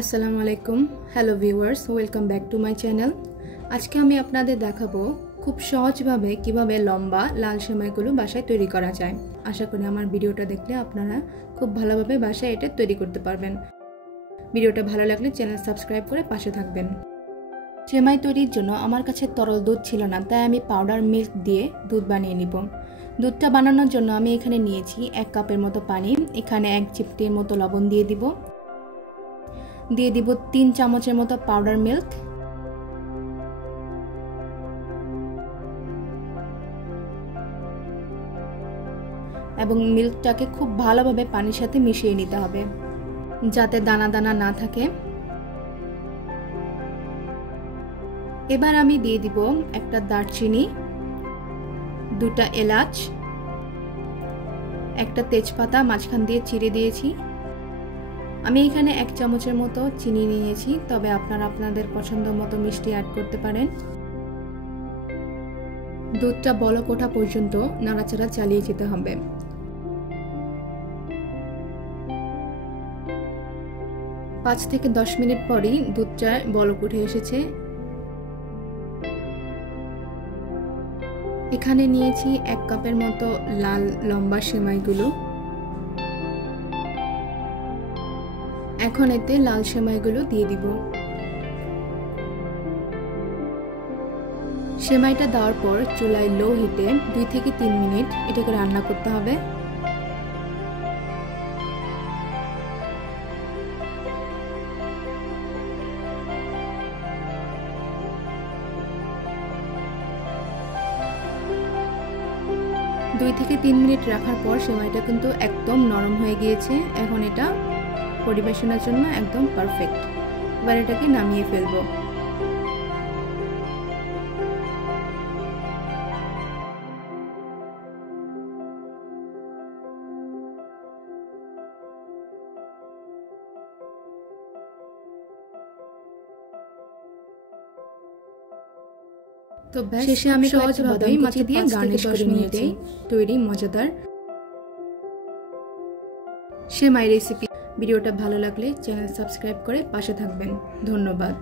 আসসালামু আলাইকুম। Hello viewers, welcome back to my channel. আজকে আমি আপনাদের দেখাবো খুব সহজভাবে কিভাবে লম্বা লাল সেমাইগুলো বাসায় তৈরি করা যায়। আশা করি আমার ভিডিওটা দেখলে আপনারা খুব ভালোভাবে বাসায় এটা তৈরি করতে পারবেন। ভিডিওটা ভালো লাগলে চ্যানেল সাবস্ক্রাইব করে পাশে থাকবেন। সেমাই তৈরির জন্য আমার কাছে তরল দুধ ছিল না, তাই আমি পাউডার মিল্ক দিয়ে দুধ বানিয়ে নিব। দুধটা বানানোর জন্য আমি এখানে নিয়েছি 1 কাপের মতো পানি। এখানে 1 চিমটির মতো লবণ দিয়ে দিব। 3 চামচের মতো পাউডার মিল্ক, এবং মিল্কটাকে খুব ভালোভাবে পানির সাথে মিশিয়ে নিতে হবে যাতে দানা দানা না থাকে। এবার আমি দিয়ে দিব একটা দারচিনি, 2টা এলাচ, একটা তেজপাতা মাঝখান দিয়ে চিড়ে দিয়েছি। আমি এখানে 1 চামচের মতো চিনি নিয়েছি, তবে আপনারা আপনাদের পছন্দ মতো মিষ্টি অ্যাড করতে পারেন। দুধটা বলক ওঠা পর্যন্ত নাড়াচাড়া চালিয়ে যেতে হবে। পাঁচ থেকে 10 মিনিট পরই দুধটা বলক উঠে এসেছে। এখানে নিয়েছি 1 কাপের মতো লাল লম্বা সেমাইগুলো। এখন এতে লাল সেমাইগুলো দিয়ে দিব। সেমাইটা দেওয়ার পর চুলায় লো হিটে 2 থেকে 3 মিনিট এটাকে রান্না করতে হবে। দুই থেকে 3 মিনিট রাখার পর সেমাইটা কিন্তু একদম নরম হয়ে গিয়েছে। এখন এটা পরিবেশনের জন্য একদম পারফেক্ট। এবার এটাকে নামিয়ে ফেলবো। তো শেষে আমি সহজভাবে মাছ দিয়ে গার্নিশ করে নিয়েছি তৈরি মজাদার সেমাই রেসিপি। ভিডিওটা ভালো লাগলে চ্যানেল সাবস্ক্রাইব করে পাশে থাকবেন। ধন্যবাদ।